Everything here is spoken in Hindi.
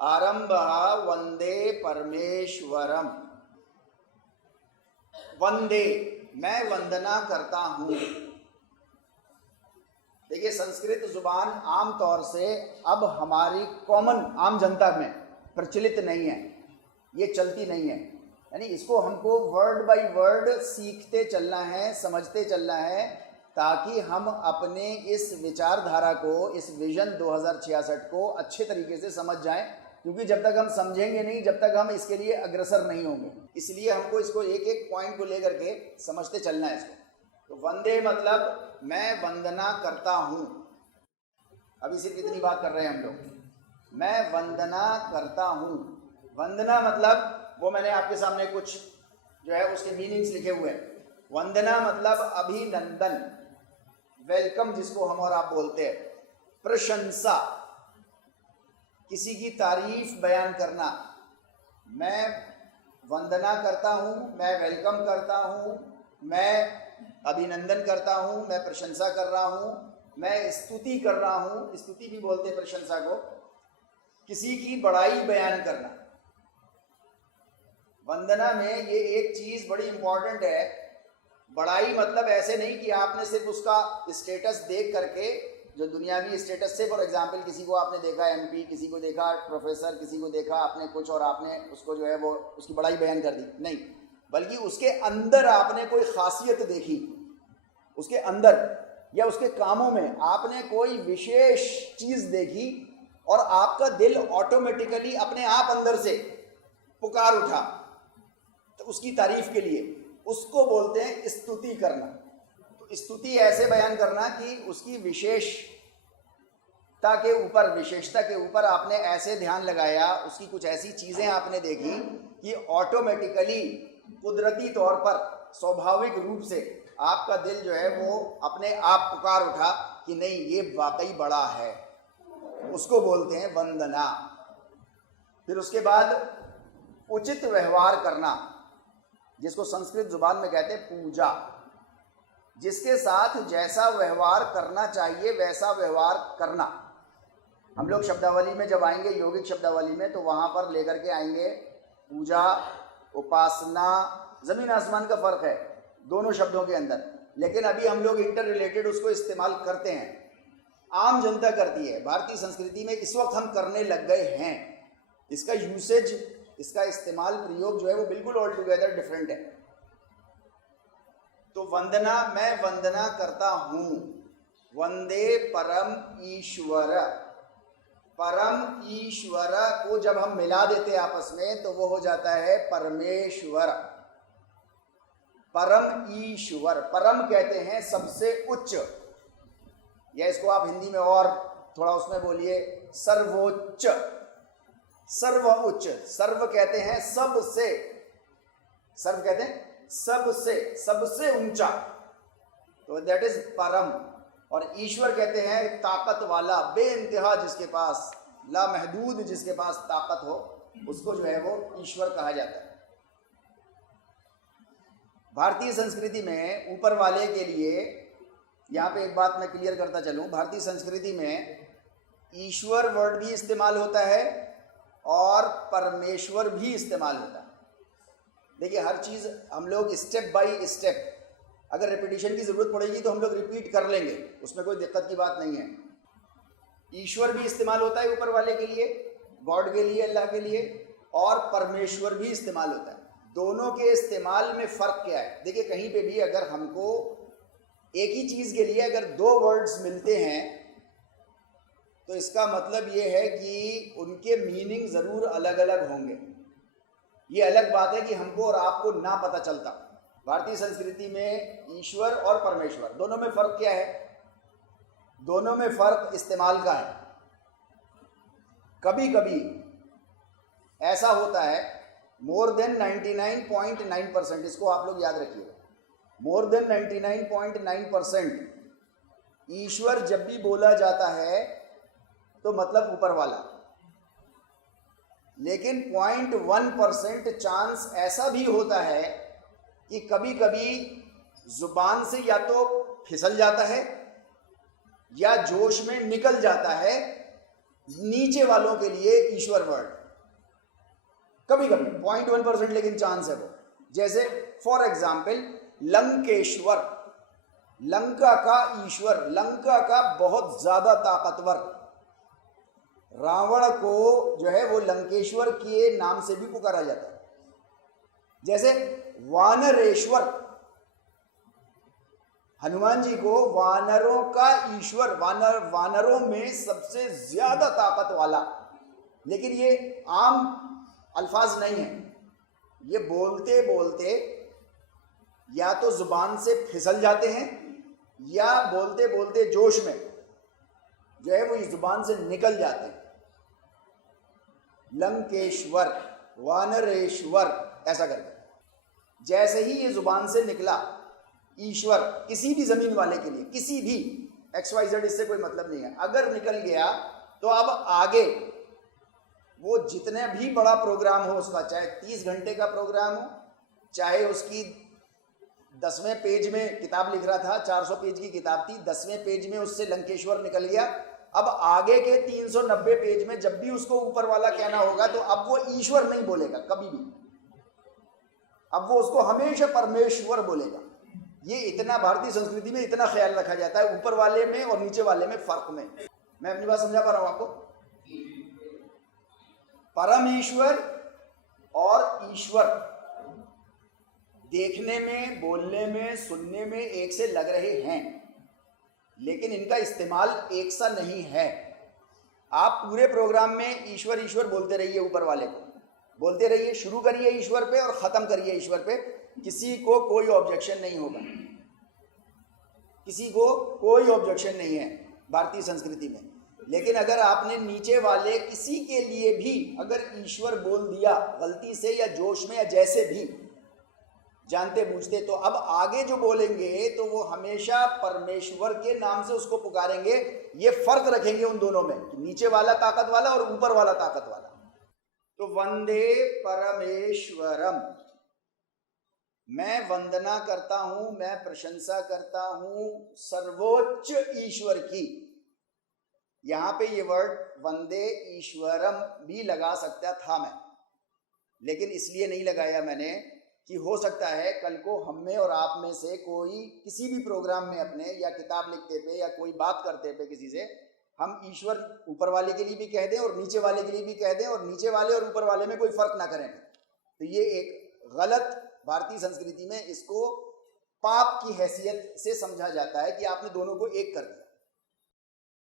आरंभः वंदे परमेश्वरम। वंदे, मैं वंदना करता हूं। देखिए, संस्कृत जुबान आम तौर से अब हमारी कॉमन आम जनता में प्रचलित नहीं है, ये चलती नहीं है। यानी इसको हमको वर्ड बाय वर्ड सीखते चलना है, समझते चलना है, ताकि हम अपने इस विचारधारा को, इस विजन 2066 को अच्छे तरीके से समझ जाएं। क्योंकि जब तक हम समझेंगे नहीं, जब तक हम इसके लिए अग्रसर नहीं होंगे, इसलिए हमको इसको एक एक पॉइंट को लेकर के समझते चलना है इसको। तो वंदे मतलब मैं वंदना करता हूं। अभी सिर्फ इतनी बात कर रहे हैं हम लोग, मैं वंदना करता हूं। वंदना मतलब वो मैंने आपके सामने कुछ जो है उसके मीनिंग्स लिखे हुए हैं। वंदना मतलब अभिनंदन, वेलकम जिसको हम और आप बोलते हैं। प्रशंसा, किसी की तारीफ बयान करना। मैं वंदना करता हूँ, मैं वेलकम करता हूँ, मैं अभिनंदन करता हूँ, मैं प्रशंसा कर रहा हूँ, मैं स्तुति कर रहा हूँ। स्तुति भी बोलते हैं प्रशंसा को। किसी की बड़ाई बयान करना। वंदना में ये एक चीज बड़ी इंपॉर्टेंट है। बड़ाई मतलब ऐसे नहीं कि आपने सिर्फ उसका स्टेटस देख करके, जो दुनियावी स्टेटस से, फॉर एग्जाम्पल किसी को आपने देखा एमपी, किसी को देखा प्रोफेसर, किसी को देखा आपने कुछ और आपने उसको जो है वो उसकी बड़ाई बयान कर दी, नहीं, बल्कि उसके अंदर आपने कोई खासियत देखी, उसके अंदर या उसके कामों में आपने कोई विशेष चीज देखी और आपका दिल ऑटोमेटिकली अपने आप अंदर से पुकार उठा तो उसकी तारीफ के लिए, उसको बोलते हैं स्तुति करना। तो स्तुति ऐसे बयान करना कि उसकी विशेषता के ऊपर, विशेषता के ऊपर आपने ऐसे ध्यान लगाया, उसकी कुछ ऐसी चीजें आपने देखी कि ऑटोमेटिकली, कुदरती तौर पर, स्वाभाविक रूप से आपका दिल जो है वो अपने आप पुकार उठा कि नहीं, ये वाकई बड़ा है। उसको बोलते हैं वंदना। फिर उसके बाद उचित व्यवहार करना, जिसको संस्कृत जुबान में कहते हैं पूजा। जिसके साथ जैसा व्यवहार करना चाहिए वैसा व्यवहार करना। हम लोग शब्दावली में जब आएंगे, यौगिक शब्दावली में, तो वहां पर लेकर के आएंगे पूजा, उपासना। जमीन आसमान का फर्क है दोनों शब्दों के अंदर, लेकिन अभी हम लोग इंटर रिलेटेड उसको इस्तेमाल करते हैं, आम जनता करती है। भारतीय संस्कृति में इस वक्त हम करने लग गए हैं। इसका यूसेज, इसका इस्तेमाल, प्रयोग जो है वो बिल्कुल ऑल टुगेदर डिफरेंट है। तो वंदना, मैं वंदना करता हूं। वंदे परम ईश्वर। परम ईश्वर को जब हम मिला देते हैं आपस में तो वो हो जाता है परमेश्वर। परम ईश्वर, परम कहते हैं सबसे उच्च, या इसको आप हिंदी में और थोड़ा उसमें बोलिए सर्वोच्च। सर्वोच्च, सर्व कहते हैं सबसे, सर्व कहते हैं सबसे, सबसे ऊंचा, तो दैट इज परम। और ईश्वर कहते हैं ताकत वाला, बेइंतहा जिसके पास, लामहदूद जिसके पास ताकत हो, उसको जो है वो ईश्वर कहा जाता है। भारतीय संस्कृति में ऊपर वाले के लिए, यहाँ पे एक बात मैं क्लियर करता चलूँ, भारतीय संस्कृति में ईश्वर वर्ड भी इस्तेमाल होता है और परमेश्वर भी इस्तेमाल होता है। देखिए, हर चीज़ हम लोग स्टेप बाय स्टेप, अगर रिपीटिशन की ज़रूरत पड़ेगी तो हम लोग रिपीट कर लेंगे, उसमें कोई दिक्कत की बात नहीं है। ईश्वर भी इस्तेमाल होता है ऊपर वाले के लिए, गॉड के लिए, अल्लाह के लिए, और परमेश्वर भी इस्तेमाल होता है। दोनों के इस्तेमाल में फ़र्क क्या है? देखिए, कहीं पे भी अगर हमको एक ही चीज़ के लिए अगर दो वर्ड्स मिलते हैं तो इसका मतलब ये है कि उनके मीनिंग ज़रूर अलग अलग होंगे। ये अलग बात है कि हमको और आपको ना पता चलता। भारतीय संस्कृति में ईश्वर और परमेश्वर दोनों में फ़र्क क्या है? दोनों में फ़र्क इस्तेमाल का है। कभी कभी ऐसा होता है, मोर देन 99.9%, इसको आप लोग याद रखिए, मोर देन 99.9% ईश्वर जब भी बोला जाता है तो मतलब ऊपर वाला। लेकिन 0.1% चांस ऐसा भी होता है कि कभी कभी जुबान से या तो फिसल जाता है या जोश में निकल जाता है नीचे वालों के लिए ईश्वर वर्ड, कभी कभी 0.1% लेकिन चांस है वो। जैसे फॉर एग्जाम्पल लंकेश्वर, लंका का ईश्वर, लंका का बहुत ज्यादा ताकतवर। रावण को जो है वो लंकेश्वर के नाम से भी पुकारा जाता है। जैसे वानरेश्वर, हनुमान जी को वानरों का ईश्वर, वानरों में सबसे ज्यादा ताकत वाला। लेकिन ये आम अल्फाज नहीं है, ये बोलते बोलते या तो जुबान से फिसल जाते हैं या बोलते बोलते जोश में जो है वो इस जुबान से निकल जाते हैं। लंकेश्वर, वानरेश्वर, ऐसा करके जैसे ही ये जुबान से निकला ईश्वर, किसी भी जमीन वाले के लिए, किसी भी XYZ, इससे कोई मतलब नहीं है, अगर निकल गया तो अब आगे वो जितने भी बड़ा प्रोग्राम हो उसका, चाहे 30 घंटे का प्रोग्राम हो, चाहे उसकी 10वें पेज में किताब लिख रहा था, 400 पेज की किताब थी, 10वें पेज में उससे लंकेश्वर निकल गया, अब आगे के 390 पेज में जब भी उसको ऊपर वाला कहना होगा तो अब वो ईश्वर नहीं बोलेगा कभी भी, अब वो उसको हमेशा परमेश्वर बोलेगा। ये इतना भारतीय संस्कृति में इतना ख्याल रखा जाता है ऊपर वाले में और नीचे वाले में फर्क में। मैं अपनी बात समझा पा रहा हूं आपको? परमेश्वर और ईश्वर देखने में, बोलने में, सुनने में एक से लग रहे हैं, लेकिन इनका इस्तेमाल एक सा नहीं है। आप पूरे प्रोग्राम में ईश्वर ईश्वर बोलते रहिए, ऊपर वाले को बोलते रहिए, शुरू करिए ईश्वर पे और ख़त्म करिए ईश्वर पे, किसी को कोई ऑब्जेक्शन नहीं होगा, किसी को कोई ऑब्जेक्शन नहीं है भारतीय संस्कृति में। लेकिन अगर आपने नीचे वाले किसी के लिए भी अगर ईश्वर बोल दिया गलती से या जोश में या जैसे भी जानते बूझते, तो अब आगे जो बोलेंगे तो वो हमेशा परमेश्वर के नाम से उसको पुकारेंगे। ये फर्क रखेंगे उन दोनों में कि नीचे वाला ताकत वाला और ऊपर वाला ताकत वाला। तो वंदे परमेश्वरम, मैं वंदना करता हूं, मैं प्रशंसा करता हूं सर्वोच्च ईश्वर की। यहां पे ये वर्ड वंदे ईश्वरम भी लगा सकता था मैं, लेकिन इसलिए नहीं लगाया मैंने कि हो सकता है कल को हम में और आप में से कोई किसी भी प्रोग्राम में अपने या किताब लिखते पे या कोई बात करते पे किसी से हम ईश्वर ऊपर वाले के लिए भी कह दें और नीचे वाले के लिए भी कह दें और नीचे वाले और ऊपर वाले में कोई फर्क ना करें। तो ये एक गलत, भारतीय संस्कृति में इसको पाप की हैसियत से समझा जाता है कि आपने दोनों को एक कर दिया।